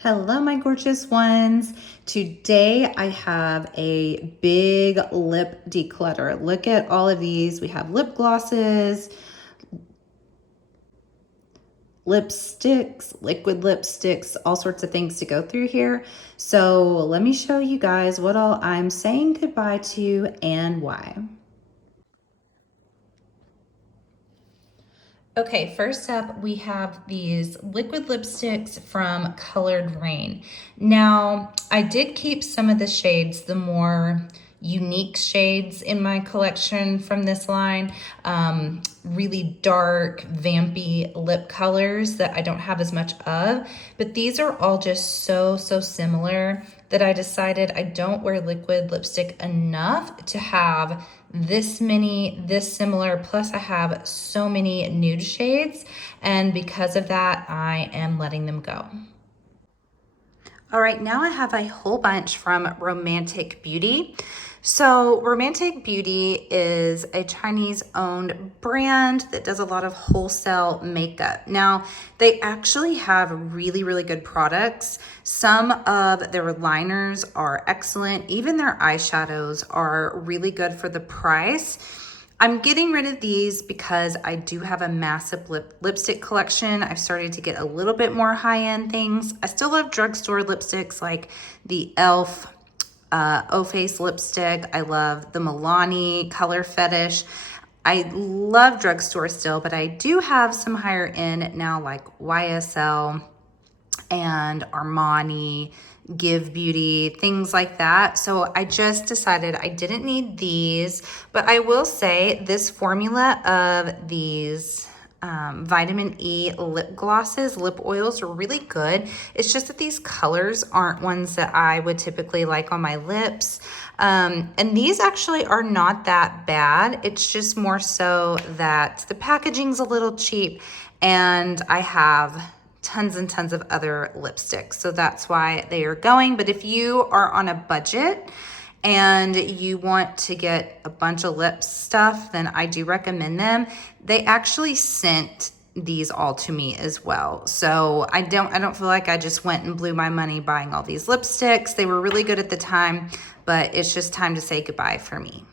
Hello, my gorgeous ones. Today I have a big lip declutter. Look at all of these. We have lip glosses, lipsticks, liquid lipsticks, all sorts of things to go through here. So let me show you guys what all I'm saying goodbye to and why. Okay, first up, we have these liquid lipsticks from Colored Rain. Now, I did keep some of the shades, the more unique shades in my collection from this line. Really dark, vampy lip colors that I don't have as much of, but these are all just so similar that I decided I don't wear liquid lipstick enough to have this many, this similar, plus I have so many nude shades, and because of that, I am letting them go. All right, now I have a whole bunch from Romantic Beauty. So Romantic Beauty is a Chinese-owned brand that does a lot of wholesale makeup. Now, they actually have really good products. Some of their liners are excellent. Even their eyeshadows are really good for the price. I'm getting rid of these because I do have a massive lipstick collection. I've started to get a little bit more high-end things. I still love drugstore lipsticks like the e.l.f. O-Face lipstick. I love the Milani Color Fetish. I love drugstore still, but I do have some higher end now like YSL and Armani, Give Beauty, things like that. So I just decided I didn't need these, but I will say this formula of these vitamin E lip glosses, lip oils are really good. It's just that these colors aren't ones that I would typically like on my lips. And these actually are not that bad. It's just more so that the packaging's a little cheap and I have tons and tons of other lipsticks. So that's why they are going. But if you are on a budget and you want to get a bunch of lip stuff, then I do recommend them. They actually sent these all to me as well. So I don't feel like I just went and blew my money buying all these lipsticks. They were really good at the time, but it's just time to say goodbye for me.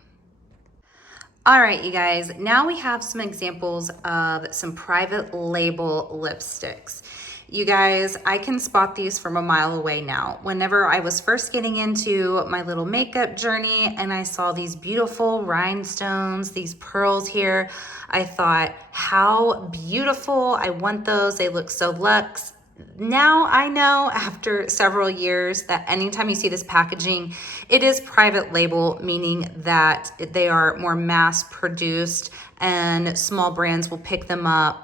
All right, you guys, now we have some examples of some private label lipsticks. You guys, I can spot these from a mile away now. Whenever I was first getting into my little makeup journey and I saw these beautiful rhinestones, these pearls here, I thought, how beautiful. I want those. They look so luxe. Now I know after several years that anytime you see this packaging, it is private label, meaning that they are more mass produced and small brands will pick them up,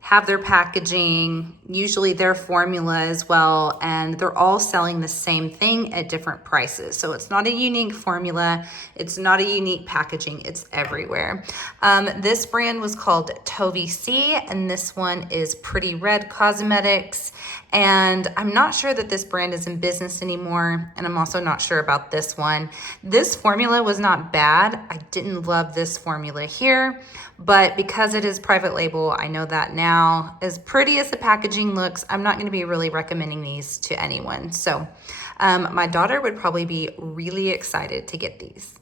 have their packaging, usually their formula as well, and they're all selling the same thing at different prices. So it's not a unique formula, it's not a unique packaging, it's everywhere. This brand was called Tovi C, and this one is Pretty Red Cosmetics. And I'm not sure that this brand is in business anymore, and I'm also not sure about this one. This formula was not bad. I didn't love this formula here, but because it is private label, I know that now. As pretty as the packaging looks, I'm not going to be really recommending these to anyone. So my daughter would probably be really excited to get these.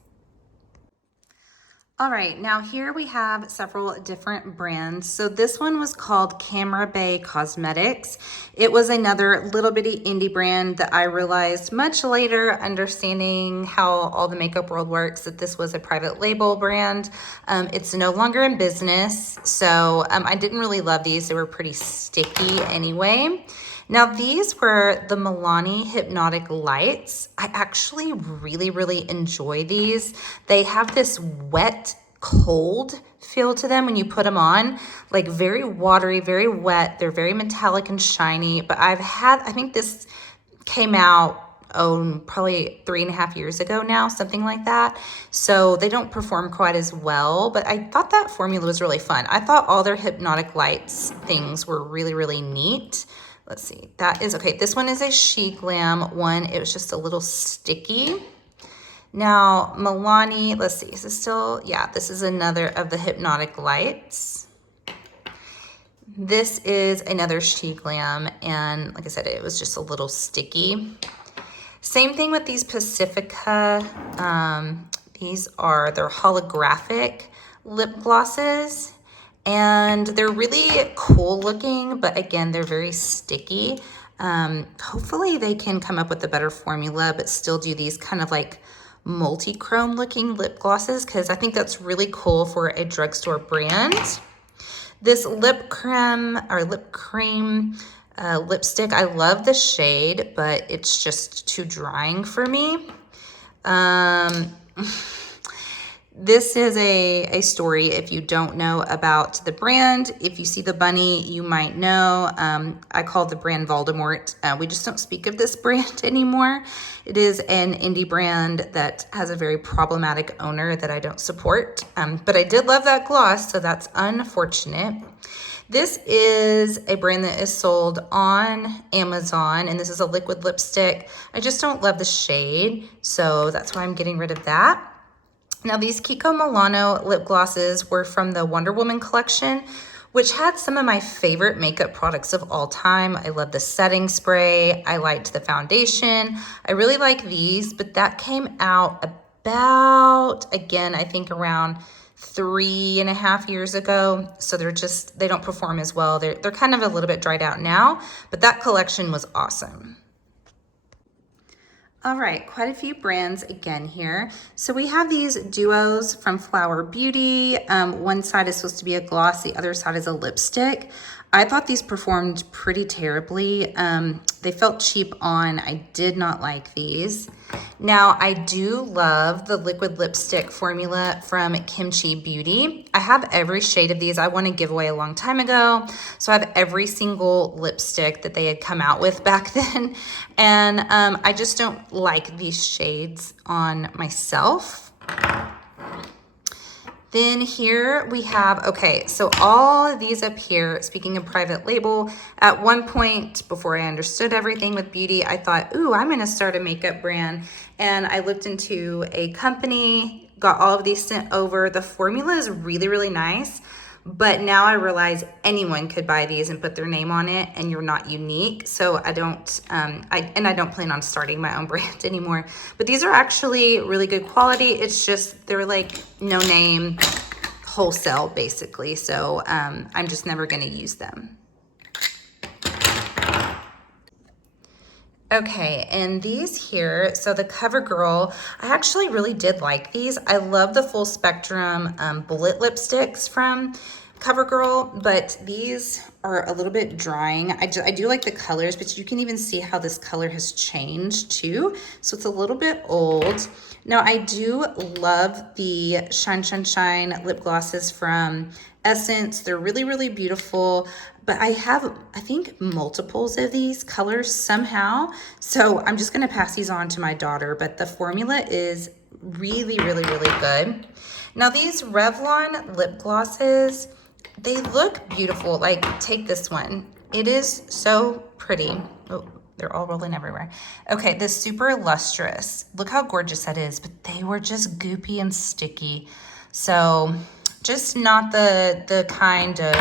All right, now here we have several different brands. So this one was called Camera Bay Cosmetics. It was another little bitty indie brand that I realized much later, understanding how all the makeup world works, that this was a private label brand. It's no longer in business, so I didn't really love these. They were pretty sticky anyway. Now these were the Milani Hypnotic Lights. I actually really enjoy these. They have this wet, cold feel to them when you put them on, like very watery, very wet. They're very metallic and shiny, but I think this came out probably 3.5 years ago now, something like that. So they don't perform quite as well, but I thought that formula was really fun. I thought all their Hypnotic Lights things were really neat. Let's see, that is, okay, this one is a She Glam one. It was just a little sticky. Now, Milani, let's see, is this still, yeah, this is another of the Hypnotic Lights. This is another She Glam, and like I said, it was just a little sticky. Same thing with these Pacifica. They're holographic lip glosses, and they're really cool looking, but again, they're very sticky. Hopefully they can come up with a better formula, but still do these kind of like multi-chrome looking lip glosses, because I think that's really cool for a drugstore brand. This lip cream lipstick, I love the shade, but it's just too drying for me. This is a story if you don't know about the brand. If you see the bunny, you might know. I call the brand Voldemort. We just don't speak of this brand anymore. It is an indie brand that has a very problematic owner that I don't support. But I did love that gloss, so that's unfortunate. This is a brand that is sold on Amazon, and this is a liquid lipstick. I just don't love the shade, so that's why I'm getting rid of that. Now, these Kiko Milano lip glosses were from the Wonder Woman collection, which had some of my favorite makeup products of all time. I love the setting spray. I liked the foundation. I really like these, but that came out about, again, I think around 3.5 years ago. So they don't perform as well. They're kind of a little bit dried out now, but that collection was awesome. All right, quite a few brands again here. So we have these duos from Flower Beauty. One side is supposed to be a gloss, the other side is a lipstick. I thought these performed pretty terribly. They felt cheap on. I did not like these. Now, I do love the liquid lipstick formula from Kimchi Beauty. I have every shade of these. I won a giveaway a long time ago, so I have every single lipstick that they had come out with back then. And I just don't like these shades on myself. Then here we have, okay, so all of these up here, speaking of private label, at one point before I understood everything with beauty, I thought, ooh, I'm gonna start a makeup brand. And I looked into a company, got all of these sent over. The formula is really, really nice. But now I realize anyone could buy these and put their name on it, and you're not unique. So I don't, I don't plan on starting my own brand anymore. But these are actually really good quality. It's just, they're like no name wholesale basically. So I'm just never gonna use them. Okay, and these here, so the CoverGirl, I actually really did like these. I love the full spectrum bullet lipsticks from CoverGirl, but these are a little bit drying. I do like the colors, but you can even see how this color has changed too. So it's a little bit old. Now I do love the Shine Shine Shine lip glosses from Essence. They're really, really beautiful. But I have, I think, multiples of these colors somehow. So I'm just gonna pass these on to my daughter, but the formula is really, really, really good. Now these Revlon lip glosses, they look beautiful. Like, take this one. It is so pretty. Oh, they're all rolling everywhere. Okay, this Super Lustrous. Look how gorgeous that is, but they were just goopy and sticky. So just not the kind of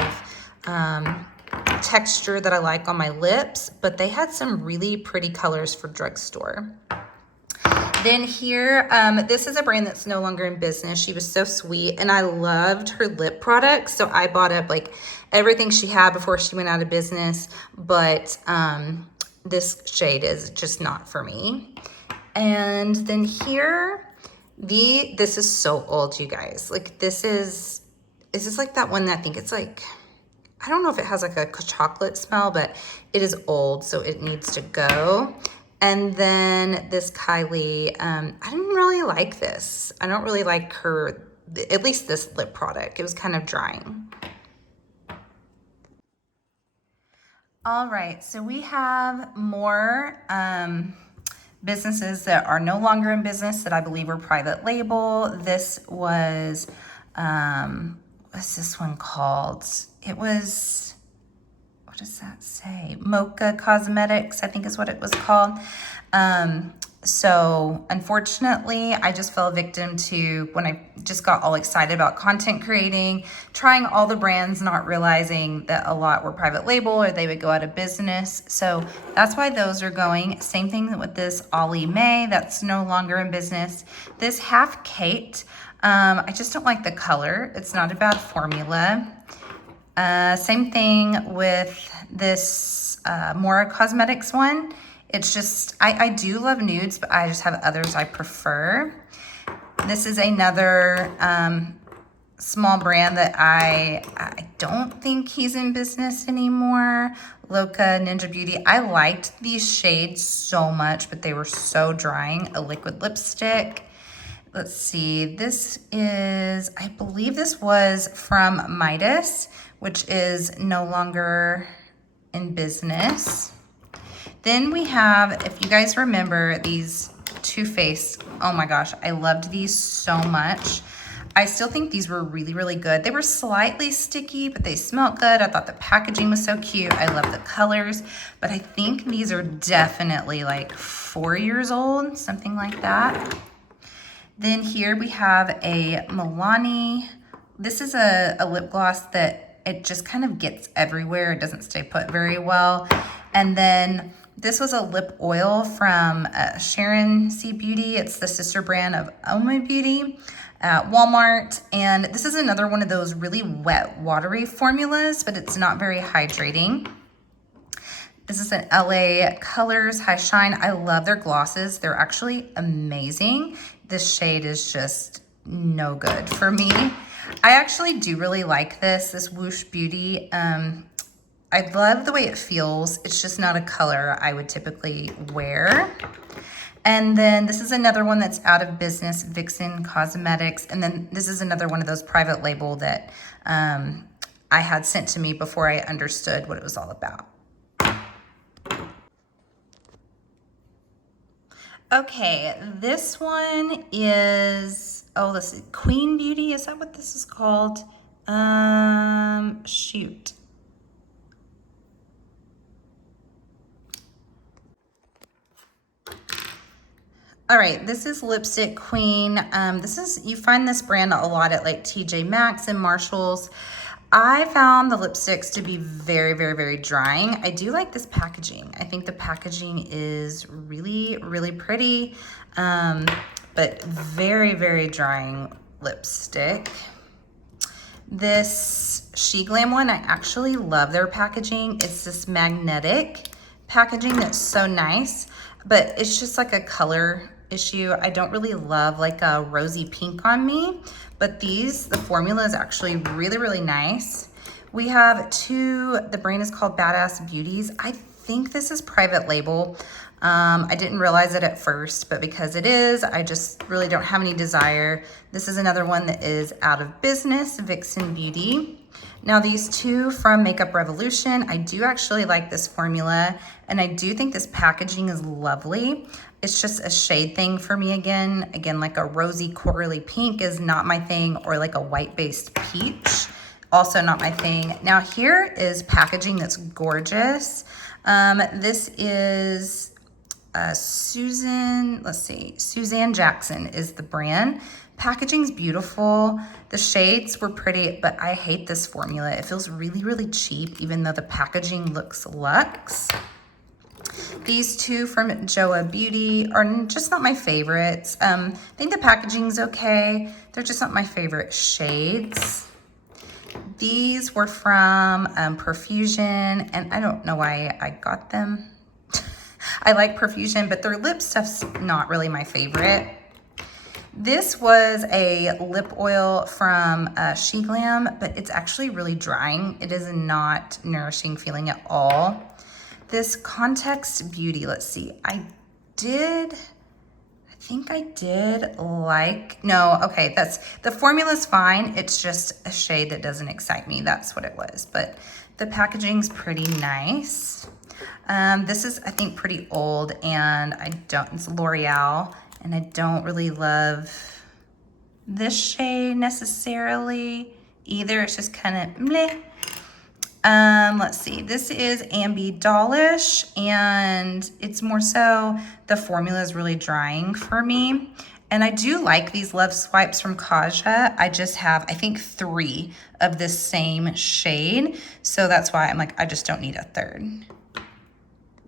texture that I like on my lips, but they had some really pretty colors for drugstore. Then here, this is a brand that's no longer in business. She was so sweet, and I loved her lip products, so I bought up like everything she had before she went out of business, but this shade is just not for me. And then here, this is so old, you guys. Like, is this like that one that I think it's like, I don't know if it has like a chocolate smell, but it is old, so it needs to go. And then this Kylie, I didn't really like this. I don't really like her, at least this lip product. It was kind of drying. All right, so we have more businesses that are no longer in business that I believe are private label. This was, what's this one called? It was, what does that say? Mocha Cosmetics, I think is what it was called. So unfortunately, I just fell victim to when I just got all excited about content creating, trying all the brands, not realizing that a lot were private label or they would go out of business. So that's why those are going. Same thing with this Ollie May, that's no longer in business. This Half Kate, I just don't like the color. It's not a bad formula. Same thing with this Mora Cosmetics one. It's just, I do love nudes, but I just have others I prefer. This is another small brand that I don't think he's in business anymore. Loca Ninja Beauty. I liked these shades so much, but they were so drying. A liquid lipstick. Let's see, this is, I believe this was from Midas, which is no longer in business. Then we have, if you guys remember, these Too Faced. Oh my gosh, I loved these so much. I still think these were really, really good. They were slightly sticky, but they smelled good. I thought the packaging was so cute. I love the colors, but I think these are definitely like 4 years old, something like that. Then here we have a Milani. This is a lip gloss that it just kind of gets everywhere. It doesn't stay put very well. And then this was a lip oil from Sharon C. Beauty. It's the sister brand of Oma Beauty at Walmart. And this is another one of those really wet, watery formulas, but it's not very hydrating. This is an LA Colors High Shine. I love their glosses. They're actually amazing. This shade is just no good for me. I actually do really like this Whoosh Beauty. I love the way it feels. It's just not a color I would typically wear. And then this is another one that's out of business, Vixen Cosmetics. And then this is another one of those private label that I had sent to me before I understood what it was all about. Okay, this one is, oh, this is Queen Beauty. Is that what this is called? Shoot. All right, this is Lipstick Queen. You find this brand a lot at like TJ Maxx and Marshalls. I found the lipsticks to be very, very, very drying. I do like this packaging. I think the packaging is really, really pretty, but very, very drying lipstick. This She Glam one, I actually love their packaging. It's this magnetic packaging that's so nice, but it's just like a color issue. I don't really love like a rosy pink on me, but the formula is actually really, really nice. We have the brand is called Badass Beauties. I think this is private label. I didn't realize it at first, but because it is, I just really don't have any desire. This is another one that is out of business, Vixen Beauty. Now these two from Makeup Revolution, I do actually like this formula, and I do think this packaging is lovely. It's just a shade thing for me again. Again, like a rosy corally pink is not my thing, or like a white-based peach, also not my thing. Now here is packaging that's gorgeous. This is Suzanne Jackson is the brand. Packaging's beautiful. The shades were pretty, but I hate this formula. It feels really, really cheap, even though the packaging looks luxe. These two from Joa Beauty are just not my favorites. I think the packaging's okay. They're just not my favorite shades. These were from Perfusion, and I don't know why I got them. I like Perfusion, but their lip stuff's not really my favorite. This was a lip oil from She Glam, but it's actually really drying. It is not nourishing feeling at all. This Context Beauty, let's see. I think I did like, no, okay, the formula's fine. It's just a shade that doesn't excite me. That's what it was, but the packaging's pretty nice. This is, I think, pretty old, and it's L'Oreal, and I don't really love this shade necessarily either. It's just kind of meh. Let's see, this is Ambi Dollish, and it's more so the formula is really drying for me. And I do like these Love Swipes from Kaja. I just have, I think, 3 of this same shade. So that's why I'm like, I just don't need a third. All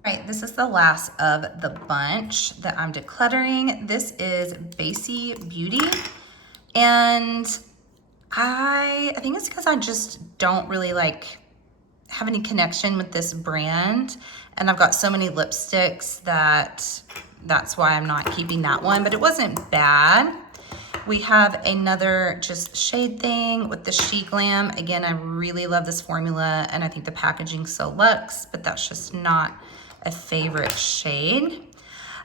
right, this is the last of the bunch that I'm decluttering. This is BUDGETBEAUTY. And I think it's because I just don't really like have any connection with this brand. And I've got so many lipsticks that's why I'm not keeping that one, but it wasn't bad. We have another just shade thing with the She Glam. Again, I really love this formula and I think the packaging's so luxe, but that's just not a favorite shade.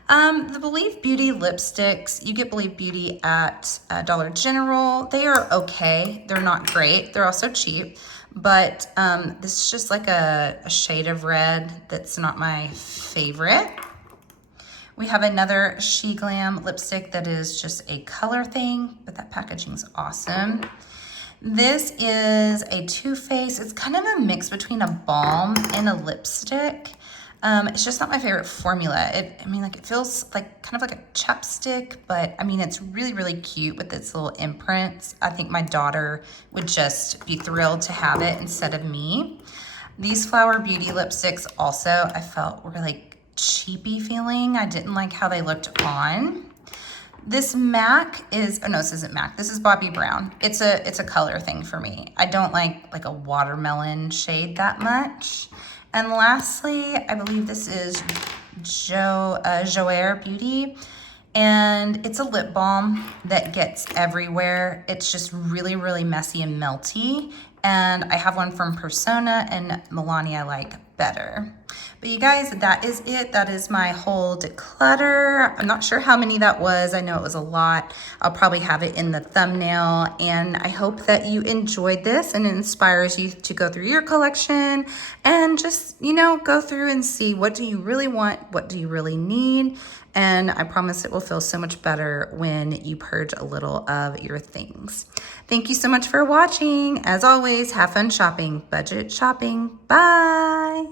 The Believe Beauty lipsticks, you get Believe Beauty at Dollar General. They are okay. They're not great. They're also cheap, but this is just like a shade of red that's not my favorite. We have another She Glam lipstick that is just a color thing, but that packaging is awesome. This is a Too Faced. It's kind of a mix between a balm and a lipstick. It's just not my favorite formula. I mean, like it feels like kind of like a chapstick, but I mean, it's really, really cute with its little imprints. I think my daughter would just be thrilled to have it instead of me. These Flower Beauty lipsticks also, I felt were like cheapy feeling. I didn't like how they looked on. This MAC is, oh no, this isn't MAC. This is Bobbi Brown. It's a color thing for me. I don't like a watermelon shade that much. And lastly, I believe this is Joair Beauty. And it's a lip balm that gets everywhere. It's just really, really messy and melty. And I have one from Persona and Milani I like better. But you guys, that is it. That is my whole declutter. I'm not sure how many that was. I know it was a lot. I'll probably have it in the thumbnail. And I hope that you enjoyed this and it inspires you to go through your collection and just, you know, go through and see what do you really want, what do you really need. And I promise it will feel so much better when you purge a little of your things. Thank you so much for watching. As always, have fun shopping. Budget shopping. Bye.